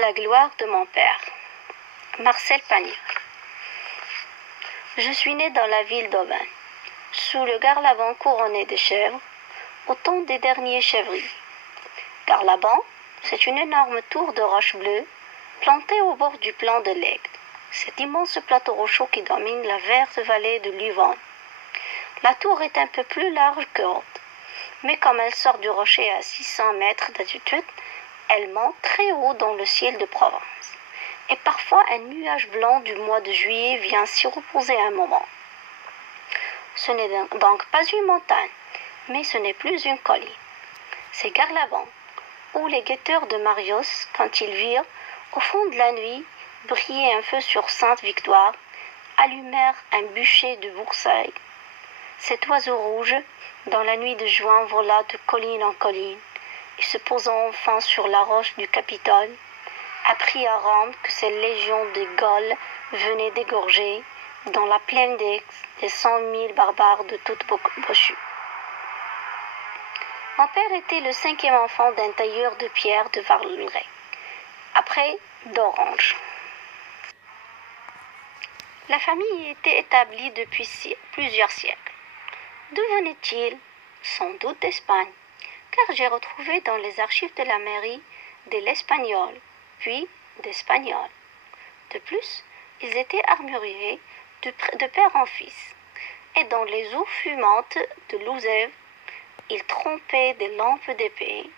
La gloire de mon père. Marcel Pagnol. Je suis né dans la ville d'Aubagne, sous le Garlaban couronné de chèvres, au temps des derniers chèvriers. Garlaban, c'est une énorme tour de roche bleue plantée au bord du plan de l'Aigle, cet immense plateau rocheux qui domine la verte vallée de l'Yvonne. La tour est un peu plus large que haute, mais comme elle sort du rocher à 600 mètres d'altitude, elle monte très haut dans le ciel de Provence. Et parfois un nuage blanc du mois de juillet vient s'y reposer un moment. Ce n'est donc pas une montagne, mais ce n'est plus une colline. C'est Garlaban, où les guetteurs de Marius, quand ils virent, au fond de la nuit, briller un feu sur Sainte-Victoire, allumèrent un bûcher de broussailles. Cet oiseau rouge, dans la nuit de juin, vola de colline en colline, et se posant enfin sur la roche du Capitole, apprit à Rome que ces légions de Gaules venaient d'égorger, dans la plaine d'Aix, des 100 000 barbares de toute brochue. Mon père était le 5e enfant d'un tailleur de pierre de Varley, après d'Orange. La famille était établie depuis plusieurs siècles. D'où venait-il? Sans doute d'Espagne, car j'ai retrouvé dans les archives de la mairie de l'Espagnol, puis d'Espagnol. De plus, ils étaient armuriers de père en fils, et dans les eaux fumantes de l'Ouzève, ils trompaient des lampes d'épée,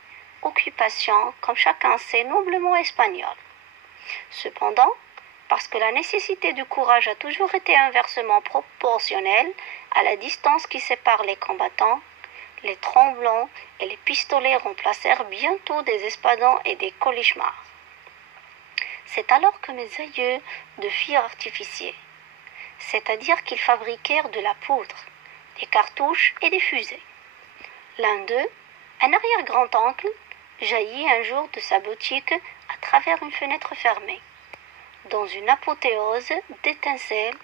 occupation, comme chacun sait, noblement espagnole. Cependant, parce que la nécessité du courage a toujours été inversement proportionnelle à la distance qui sépare les combattants, les tromblons et les pistolets remplacèrent bientôt des espadons et des colichemars. C'est alors que mes aïeux de firent artificiers, c'est-à-dire qu'ils fabriquèrent de la poudre, des cartouches et des fusées. L'un d'eux, un arrière-grand-oncle, jaillit un jour de sa boutique à travers une fenêtre fermée, dans une apothéose d'étincelles,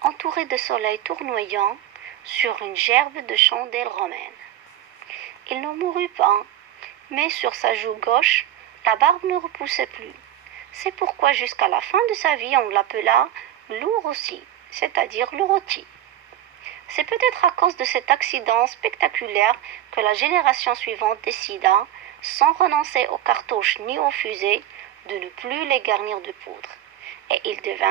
entourée de soleil tournoyant sur une gerbe de chandelles romaines. Il ne mourut pas, mais sur sa joue gauche, la barbe ne repoussait plus. C'est pourquoi jusqu'à la fin de sa vie on l'appela loup rossi, c'est-à-dire le rôti. C'est peut-être à cause de cet accident spectaculaire que la génération suivante décida, sans renoncer aux cartouches ni aux fusées, de ne plus les garnir de poudre, et il devint